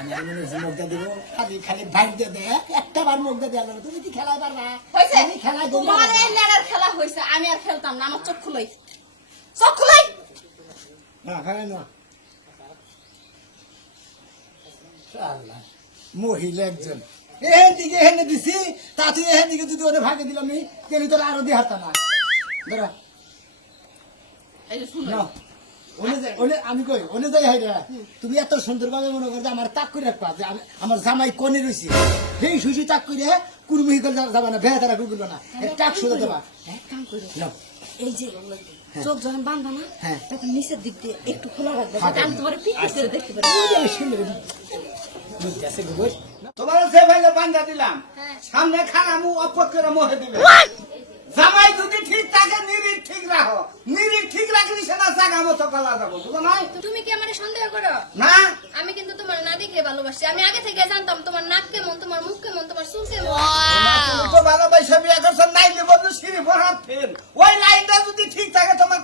আমি মুখ দিয়ে দিব। খালি খালি ভাইট দিয়ে দে একটা বার মুখ দিয়ে দেওয়া তুমি কি খেলায় পারবা? আমি খেলায় তোমার এই লেড়ার খেলা হয়েছে আমি আর খেলতাম না আমার চোখ খুলাই চোখ খুলাই না খেলায় না। মহিলা একজন। এহেন দিকে এহেনে দিছি তা তুই এহেন দিকে যদি ওদের ভাগে দিলাম নি তেমনি তোর আরও দিয়ে হাতা না ধরা। এই শুনো। আমি কই ওনে যাই হাই রে তুমি এত সুন্দরভাবে মনে করছ আমার তাক করে রাখবা যে আমার জামাই কনে রইছি। সেই সুসি তাক করে কুরমুহি করে যাবা না ভেয়া তারা গুলো না টাক সোজা দেবা। করো। না এই যে চোখ যখন বান্ধা না হ্যাঁ। তখন নিচের দিক দিয়ে একটু খোলা রাখবে হ্যাঁ। আমি তোমার করে দেখতে পারি। সে ভাইলে বান্ধা দিলাম। হ্যাঁ। সামনে খারামু অপর করে মোহে দিবে। জামাই যদি ঠিক থাকে নিরিখ ঠিক রাখো। নিরিখ ঠিক রাখলি সেটা জাগা মতো কলা যাব বুঝো নাই তুমি কি আমারে সন্দেহ করো? না। আমি কিন্তু তোমার না দেখে ভালোবাসি। আমি আগে থেকে জানতাম তোমার নাক কেমন তোমার মুখ কেমন তোমার চুল কেমন। তো ভালোবাসা বিয়া করছ নাই বন্ধু সিঁড়ি ভরা ফের ওই লাইনটা যদি ঠিক থাকে তোমার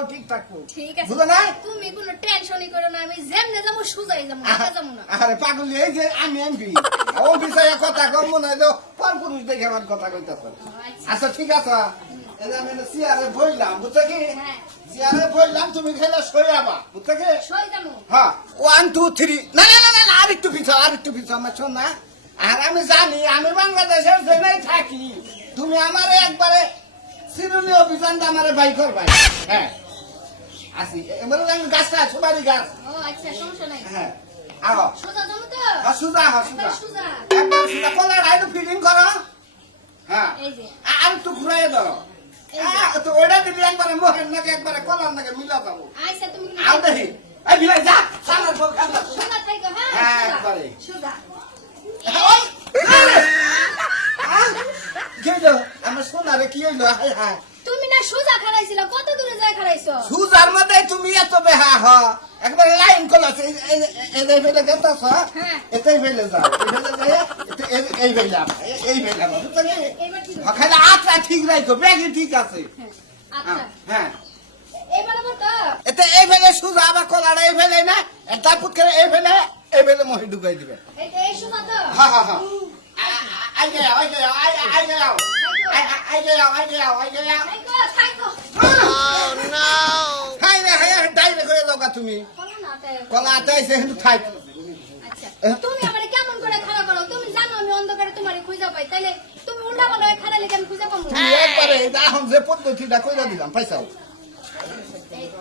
কলা ঠিক থাকব ঠিক আছে। বুঝো নাই? তুমি কোনো টেনশনই করো না আমি যেমনে যাব সুজাই যাব ঢাকা যাব না। আরে পাগলি এই যে আমি এমপি। ও বিষয়ে কথা কম মনে হয় যে পর পুরুষ দেখে আমার কথা কইতেছ। আচ্ছা। ঠিক আছে। যে আমি চেয়ারে বইলাম বুঝছ কি? হ্যাঁ। চেয়ারে বইলাম তুমি খেলে সইয়াবা বুঝছ কি? সই হ্যাঁ ওয়ান টু থ্রি না না না না না আরেকটু পিছু আরেকটু পিছু আমার শোন না। আর আমি জানি আমি বাংলাদেশের জেনেই থাকি। তুমি আমারে একবারে সিরুলি অভিযানটা আমারে বাই করবাই। হ্যাঁ। আসি। এবার আমি গাছটা সুপারি গাছ। ও আচ্ছা সমস্যা নাই। হ্যাঁ আহ। সোজা যাব তো? হ্যাঁ সুজা হ্যাঁ সুজা। সোজা। একবার সুজা কলার আইডু ফিলিং করো। হ্যাঁ। এই যে। আর একটু ঘুরাই আহ, তো ওটা দিবি একবারে মোহের নাকি একবারে কলার নাকি মিলা যাব। আচ্ছা তুমি আও দেখি। এই বিলাই যা সামনে বল খেলা সোজা থাকো হ্যাঁ হ্যাঁ, একবারে। সোজা। ওই! আহ! কি হইল? আমার সোনারে কি হইল? হায় হায় সোজা খাড়াইছিল কত দূরে যায় খাড়াইছো? সুজার মধ্যে তুমি এত বেহা হ একবার লাইন কলাস এই ফেলে গেতাছ হ্যাঁ। এটাই ফেলে যাও এই ফেলে এই- কি? এবার ঠিক রাখো ঠিক আছে। হ্যাঁ আচ্ছা হ্যাঁ এবার এটা এই ফেলে সুজা আবার কলাটা এই ফেলে না এটা পুত করে এই ফেলে এই ফেলে মহি ঢুকাই দিবে। এই যে এই সোজা তো। হা হা হা আই যাও আই যাও আই যাও তুমি। বলো কলা আটাইছে কিন্তু খাই আচ্ছা তুমি আমারে কেমন করে খাড়া করো? তুমি জানো আমি অন্ধকারে তোমারে খুঁজে পাই। তাইলে তুমি উল্টা পাল্টা হয়ে লেগে আমি খুঁজে পাবো? তুমি একবারে এটা এখন যে পদ্ধতিটা কইরা দিলাম পাইছাও?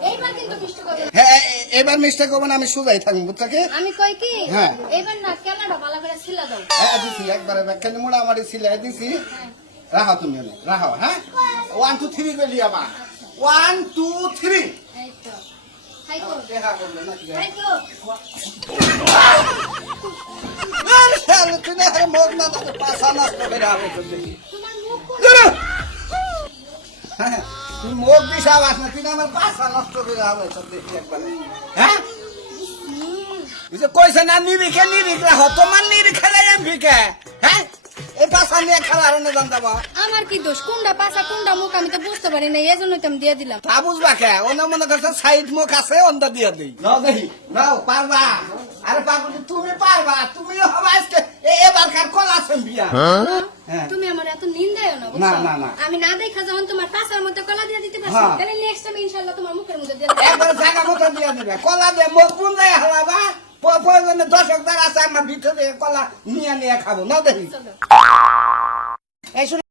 এইবার কিন্তু মিষ্টি করবে হ্যাঁ এবার মিস্টেক হবে না আমি সুজাই থাকব বুঝছ কি? আমি কই কি? হ্যাঁ। এইবার না কেলাটা ভালো করে ছিলা দাও। হ্যাঁ দিছি একবারে ব্যাখ্যানি মোড়া আমারই সিলাই দিছি রাহো তুমি রাহো হ্যাঁ? ওয়ান টু থ্রি কইলি আবার। ওয়ান টু থ্রি করলে তুই মুখ বিষাব আস না তুই আমার পাশা নষ্ট করে হবে তোর দেখি একবারে। হ্যাঁ? কইছে না নিরিখে নিরিখ রাখো তোমার নিরিখ এমপিকে হ্যাঁ এই পাশা নিয়ে খেলার এনে দাম দেবো আমার কি দোষ? কোনটা পাশা কোনটা মুখ আমি তো বুঝতে পারি না এই জন্যই তো আমি দিয়ে দিলাম। তা বুঝবা কে? অন্য মনে করছে সাইড মুখ আছে অন্ধ দিয়ে দিই। নাও দেখি। নাও পারবা? আরে পাগলি তুমি পারবা? তুমি হবে আজকে। এ- এবারকার কলা বিয়া হ্যাঁ। তুমি আমার এত নিন্দায় না না, না, না। আমি না দেখা যখন তোমার পাশার মধ্যে কলা দিয়ে দিতে পারছি হ্যাঁ। তাহলে নেক্সট টাইম ইনশাআল্লাহ তোমার মুখের মধ্যে দিয়ে দেবো। একবার জায়গা মতো দিয়ে দিবে। কলা দিয়ে মুখ বুঝাই হলাবা। প্রয়োজনে দর্শক দ্বারা আছে আমার ভিতরে কলা নিয়ে নিয়ে খাব। না দেখি। এই